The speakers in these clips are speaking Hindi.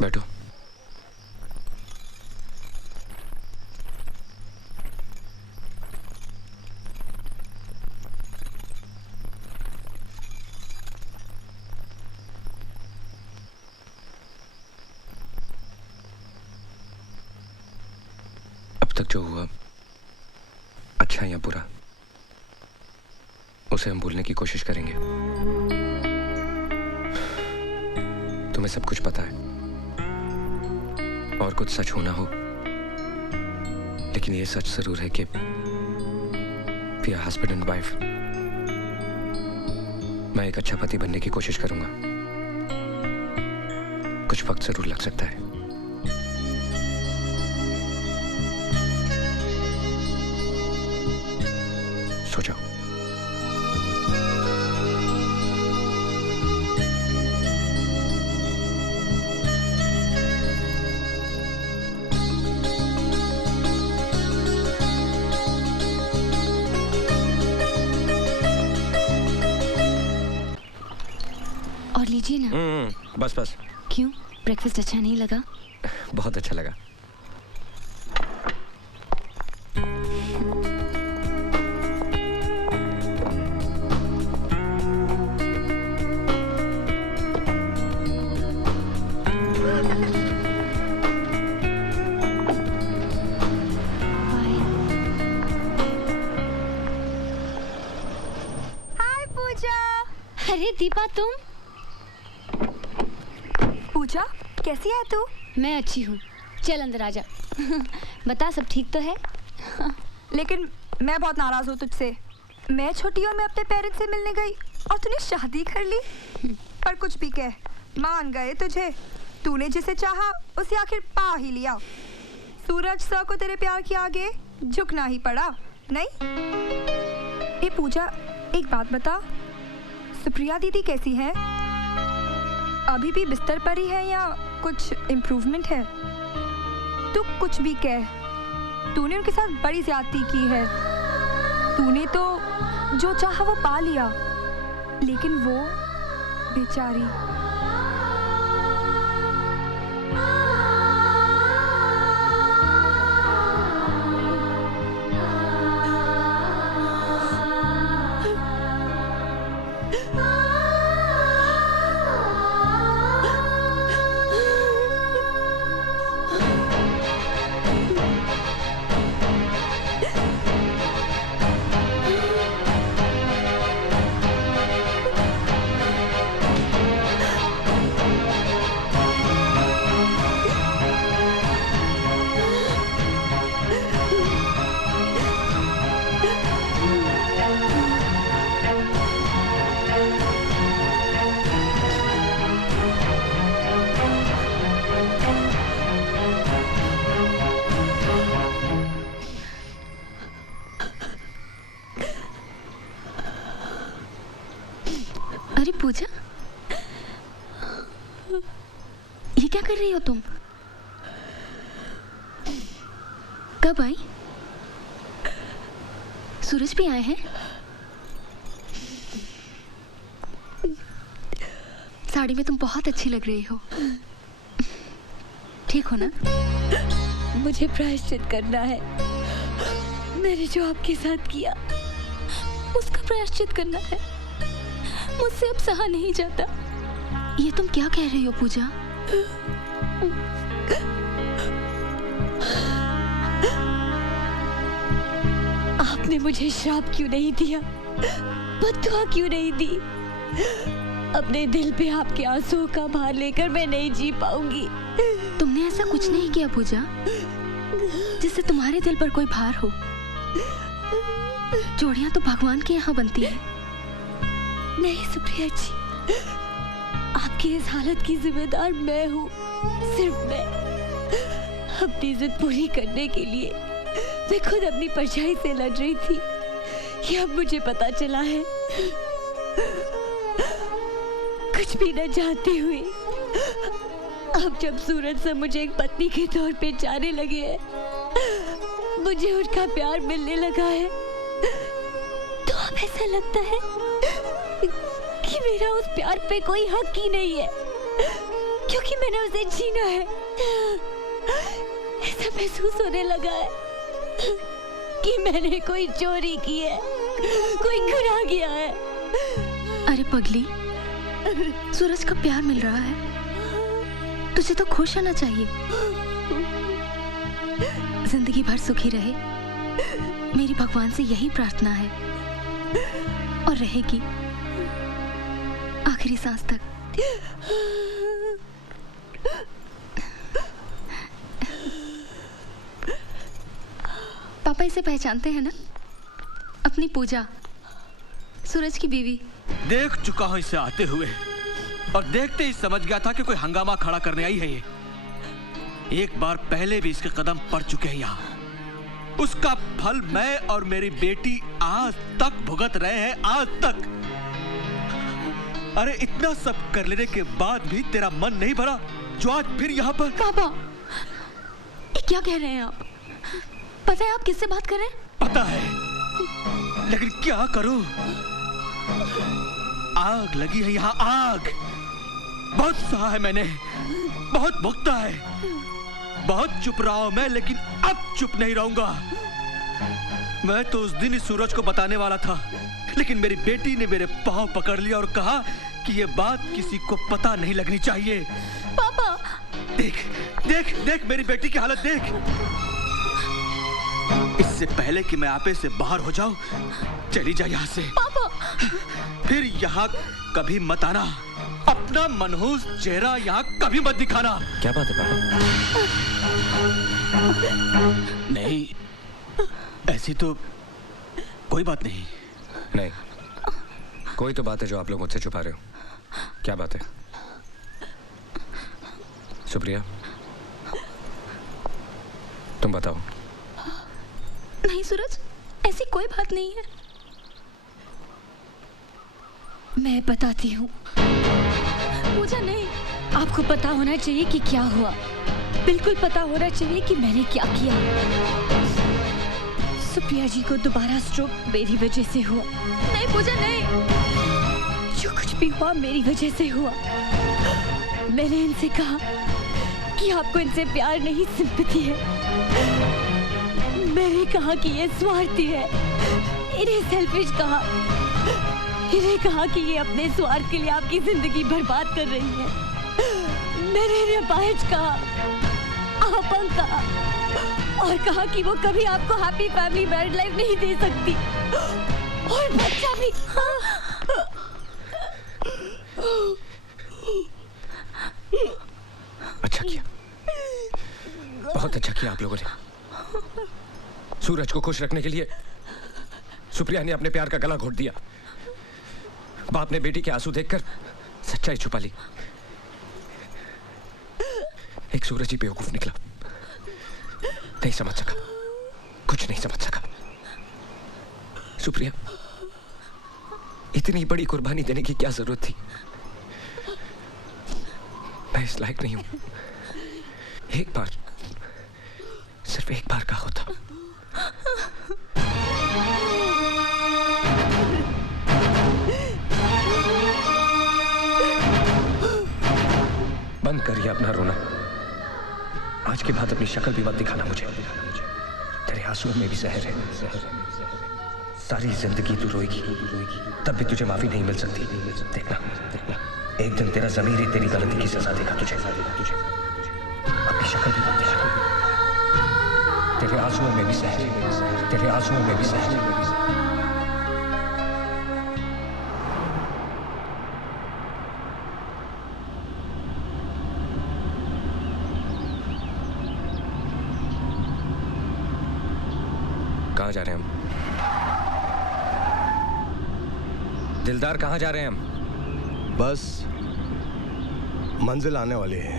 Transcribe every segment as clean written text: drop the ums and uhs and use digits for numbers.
बैठो। अब तक जो हुआ, अच्छा या बुरा, उसे हम भूलने की कोशिश करेंगे। तुम्हें सब कुछ पता है और कुछ सच होना हो, लेकिन ये सच जरूर है कि we are husband and wife. मैं एक अच्छा पति बनने की कोशिश करूंगा। कुछ वक्त जरूर लग सकता है। सो जाओ। और लीजिए ना। बस बस। क्यों, ब्रेकफास्ट अच्छा नहीं लगा? बहुत अच्छा लगा। हाय पूजा। अरे दीपा, तुम? पूजा कैसी है तू? मैं अच्छी हूँ, चल अंदर आजा। बता, सब ठीक तो है? लेकिन मैं बहुत नाराज हूँ तुझसे। मैं छुट्टियों में अपने पेरेंट्स से मिलने गई और तूने शादी कर ली। पर कुछ भी कह, मान गए तुझे। तूने जिसे चाहा उसे आखिर पा ही लिया। सूरज सर को तेरे प्यार के आगे झुकना ही पड़ा, नहीं? ये पूजा, एक बात बता, सुप्रिया दीदी कैसी है? अभी भी बिस्तर पर ही है या कुछ इम्प्रूवमेंट है? तू कुछ भी कह, तूने उनके साथ बड़ी ज्यादती की है। तूने तो जो चाहा वो पा लिया, लेकिन वो बेचारी। अरे पूजा, ये क्या कर रही हो तुम? कब आई? सूरज भी आए हैं? साड़ी में तुम बहुत अच्छी लग रही हो। ठीक हो ना? मुझे प्रायश्चित करना है। मैंने जो आपके साथ किया, उसका प्रायश्चित करना है। मुझसे अब सहा नहीं जाता। ये तुम क्या कह रही हो पूजा? आपने मुझे श्राप क्यों नहीं दिया, बद्दुआ क्यों नहीं दी? अपने दिल पे आपके आंसुओं का भार लेकर मैं नहीं जी पाऊंगी। तुमने ऐसा कुछ नहीं किया पूजा जिससे तुम्हारे दिल पर कोई भार हो। जोड़ियां तो भगवान के यहाँ बनती हैं। नहीं सुप्रिया जी, आपकी इस हालत की जिम्मेदार मैं हूँ, सिर्फ मैं। अपनी जिद पूरी करने के लिए मैं खुद अपनी परछाई से लड़ रही थी, ये अब मुझे पता चला है। कुछ भी न जानती हुई अब जब सूरज से मुझे एक पत्नी के तौर पे जाने लगे हैं, मुझे उनका प्यार मिलने लगा है, तो अब ऐसा लगता है कि मेरा उस प्यार पे कोई हक ही नहीं है, क्योंकि मैंने उसे छीना है। ऐसा महसूस होने लगा है कि मैंने कोई चोरी की है, कोई गुनाह किया है। अरे पगली, सूरज का प्यार मिल रहा है, तुझे तो खुश होना चाहिए। जिंदगी भर सुखी रहे, मेरी भगवान से यही प्रार्थना है और रहेगी आखिरी सांस तक। पापा इसे पहचानते हैं ना? अपनी पूजा, सूरज की बीवी। देख चुका हूं इसे आते हुए और देखते ही समझ गया था कि कोई हंगामा खड़ा करने आई है ये। एक बार पहले भी इसके कदम पड़ चुके हैं यहाँ। उसका फल मैं और मेरी बेटी आज तक भुगत रहे हैं, आज तक। अरे इतना सब कर लेने के बाद भी तेरा मन नहीं भरा जो आज फिर यहाँ पर। पापा, ये क्या कह रहे हैं आप? पता है आप किससे बात कर रहे हैं? पता है, लेकिन क्या करूं? आग लगी है यहाँ, आग। बहुत सहा है मैंने, बहुत भुगता है। बहुत चुप रहा हूं मैं, लेकिन अब चुप नहीं रहूंगा। मैं तो उस दिन इस सूरज को बताने वाला था, लेकिन मेरी बेटी ने मेरे पांव पकड़ लिया और कहा कि ये बात किसी को पता नहीं लगनी चाहिए। पापा, देख देख देख मेरी बेटी की हालत देख। इससे पहले कि मैं आपे से बाहर हो जाऊं, चली जा यहाँ से। पापा, फिर यहाँ कभी मत आना। अपना मनहूस चेहरा यहाँ कभी मत दिखाना। क्या बात है पापा? नहीं, ऐसी तो कोई बात नहीं। नहीं, कोई तो बात है जो आप लोग मुझसे छुपा रहे हो। क्या बात है? सुप्रिया, तुम बताओ। नहीं सूरज, ऐसी कोई बात नहीं है। मैं बताती हूँ। पूजा नहीं। आपको पता होना चाहिए कि क्या हुआ। बिल्कुल पता होना चाहिए कि मैंने क्या किया। सुप्रिया जी को दोबारा स्ट्रोक मेरी वजह से हुआ। नहीं पूजा, नहीं। जो कुछ भी हुआ मेरी वजह से हुआ। मैंने इनसे कहा कि आपको इनसे प्यार नहीं, सिंपैथी है। मैंने कहा कि ये स्वार्थी है, इन्हें सेल्फिश कहा। इन्हें कहा कि ये अपने स्वार्थ के लिए आपकी जिंदगी बर्बाद कर रही है। मैंने इन्हें अपाहिज कहा, अपंग कहा और कहा कि वो कभी आपको हैप्पी फैमिली मैरिड लाइफ नहीं दे सकती और बच्चा भी। अच्छा किया, बहुत अच्छा किया आप लोगों ने। सूरज को खुश रखने के लिए सुप्रिया ने अपने प्यार का गला घोट दिया। बाप ने बेटी के आंसू देखकर सच्चाई छुपा ली। एक सूरज ही बेवकूफ निकला, नहीं समझ सका, कुछ नहीं समझ सका। सुप्रिया, इतनी बड़ी कुर्बानी देने की क्या जरूरत थी? मैं इस लायक नहीं हूं। एक बार, सिर्फ एक बार का होता। बंद करिए अपना रोना। आज के बाद अपनी शक्ल भी मत दिखाना मुझे। तेरे आंसुओं में भी जहर है। सारी जिंदगी तू रोएगी, तब भी तुझे माफी नहीं मिल सकती। देखना, एक दिन तेरा ज़मीर ही तेरी गलती की सजा देगा तुझे। अपनी शक्ल भी मत दिखाना। तेरे आंसुओं में भी जहर है, तेरे आंसुओं में भी जहर है। कहाँ जा रहे हैं हम? दिलदार, कहाँ जा रहे हैं हम? बस मंजिल आने वाली है।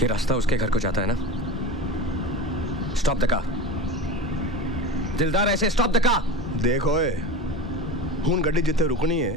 ये रास्ता उसके घर को जाता है ना? Stop the car. दिलदार, ऐसे स्टॉप द कार। देखो हुन गड्डी जिथे रुकनी है,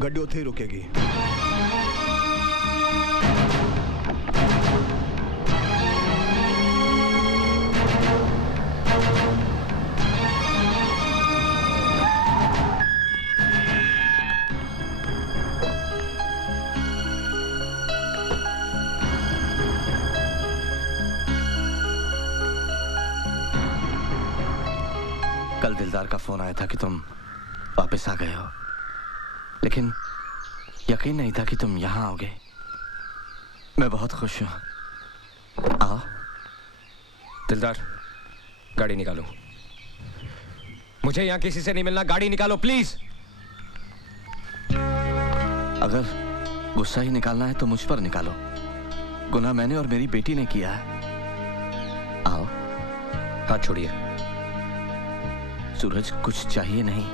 गड्डी उथे ही रुकेगी। कल दिलदार का फोन आया था कि तुम वापस आ गए हो, लेकिन यकीन नहीं था कि तुम यहाँ आओगे। मैं बहुत खुश हूँ। आओ। दिलदार, गाड़ी निकालो। मुझे यहाँ किसी से नहीं मिलना, गाड़ी निकालो प्लीज। अगर गुस्सा ही निकालना है तो मुझ पर निकालो। गुनाह मैंने और मेरी बेटी ने किया है। आओ। हाथ छोड़िए। सूरज, कुछ चाहिए नहीं।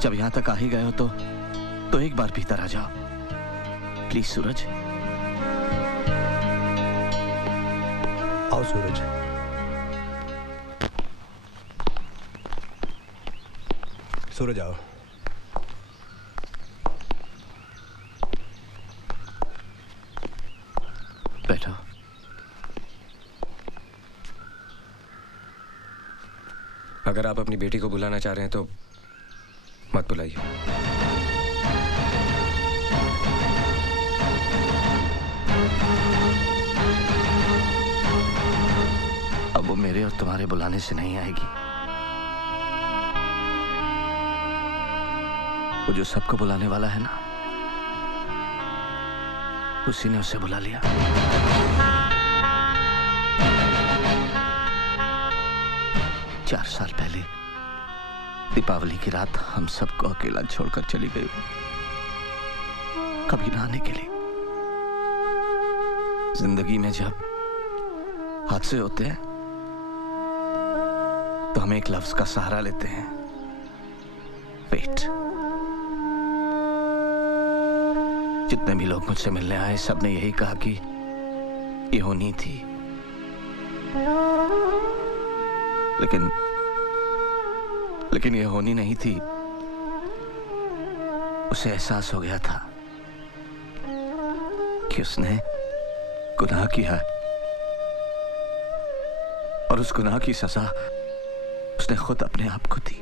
जब यहां तक आ ही गए हो तो एक बार भीतर आ जाओ प्लीज। सूरज, आओ सूरज। सूरज आओ। बैठो। अगर आप अपनी बेटी को बुलाना चाह रहे हैं तो मत बुलाइए। अब वो मेरे और तुम्हारे बुलाने से नहीं आएगी। वो जो सबको बुलाने वाला है ना, उसी ने उसे बुला लिया। चार साल पहले दीपावली की रात हम सबको अकेला छोड़कर चली गई, कभी ना आने के लिए। जिंदगी में जब हादसे होते हैं तो हम एक लफ्ज का सहारा लेते हैं, वेट। जितने भी लोग मुझसे मिलने आए सबने यही कहा कि ये होनी थी, लेकिन ये होनी नहीं थी। उसे एहसास हो गया था कि उसने गुनाह किया है और उस गुनाह की सजा उसने खुद अपने आप को दी।